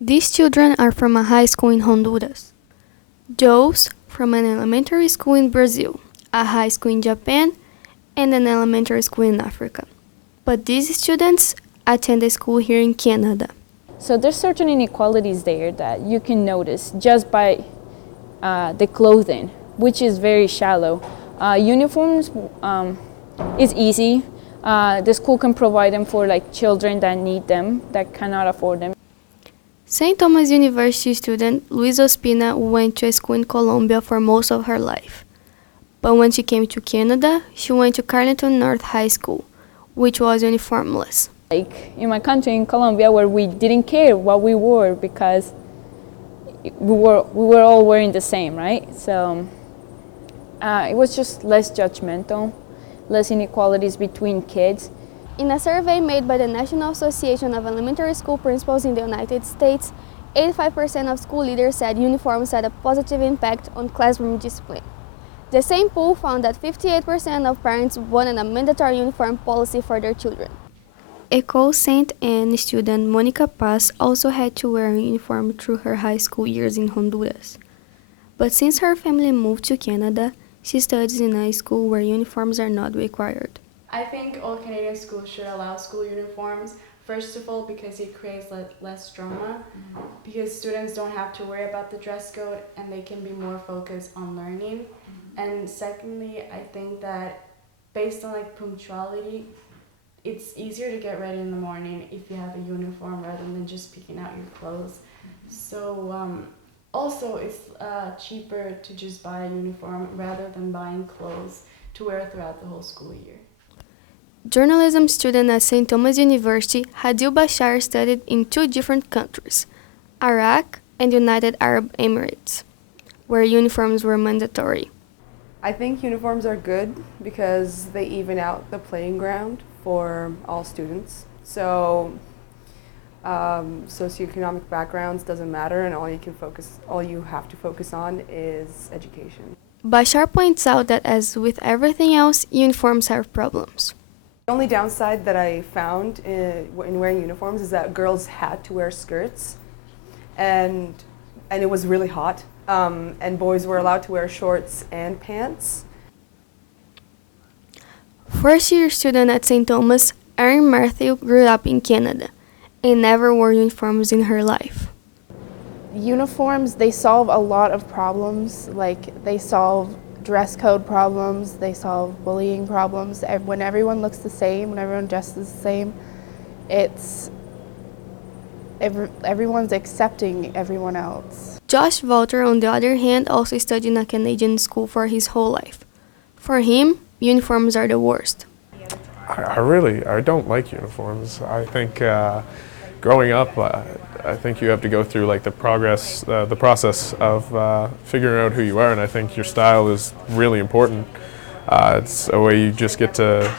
These children are from a high school in Honduras. Those from an elementary school in Brazil, a high school in Japan, and an elementary school in Africa. But these students attend a school here in Canada. So there's certain inequalities there that you can notice just by the clothing, which is very shallow. Uniforms is easy. The school can provide them for like children that need them, that cannot afford them. St. Thomas University student Luisa Ospina went to a school in Colombia for most of her life. But when she came to Canada, she went to Carleton North High School, which was uniformless. Like in my country, in Colombia, where we didn't care what we wore because we were all wearing the same, right? So it was just less judgmental, less inequalities between kids. In a survey made by the National Association of Elementary School Principals in the United States, 85% of school leaders said uniforms had a positive impact on classroom discipline. The same poll found that 58% of parents wanted a mandatory uniform policy for their children. École Sainte-Anne student Monica Paz also had to wear a uniform through her high school years in Honduras. But since her family moved to Canada, she studies in a school where uniforms are not required. I think all Canadian schools should allow school uniforms, first of all because it creates less drama, because students don't have to worry about the dress code and they can be more focused on learning. And secondly, I think that based on punctuality, it's easier to get ready in the morning if you have a uniform rather than just picking out your clothes. So also it's cheaper to just buy a uniform rather than buying clothes to wear throughout the whole school year. Journalism student at St. Thomas University, Hadil Bashar studied in two different countries, Iraq and United Arab Emirates, where uniforms were mandatory. I think uniforms are good because they even out the playing ground for all students. So socioeconomic backgrounds doesn't matter, and all you have to focus on is education. Bashar points out that as with everything else, uniforms have problems. The only downside that I found in wearing uniforms is that girls had to wear skirts, and it was really hot, and boys were allowed to wear shorts and pants. First-year student at St. Thomas, Erin Matthew grew up in Canada and never wore uniforms in her life. Uniforms, they solve a lot of problems, like they solve dress code problems, they solve bullying problems. When everyone looks the same, when everyone dresses the same, everyone's accepting everyone else. Josh Walter, on the other hand, also studied in a Canadian school for his whole life. For him, uniforms are the worst. I don't like uniforms. I think growing up, I think you have to go through the process of figuring out who you are, and I think your style is really important. It's a way you just get to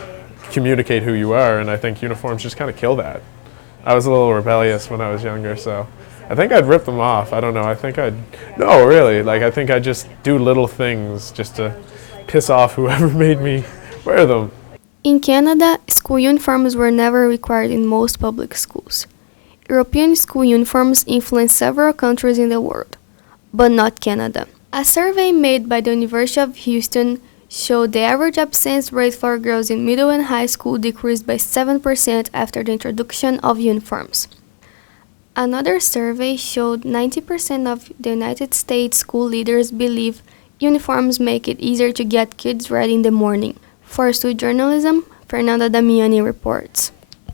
communicate who you are, and I think uniforms just kind of kill that. I was a little rebellious when I was younger, so I think I'd rip them off. I don't know. I think I think I'd just do little things just to piss off whoever made me wear them. In Canada, school uniforms were never required in most public schools. European school uniforms influence several countries in the world, but not Canada. A survey made by the University of Houston showed the average absence rate for girls in middle and high school decreased by 7% after the introduction of uniforms. Another survey showed 90% of the United States school leaders believe uniforms make it easier to get kids ready in the morning. For Student Journalism, Fernanda Damiani reports.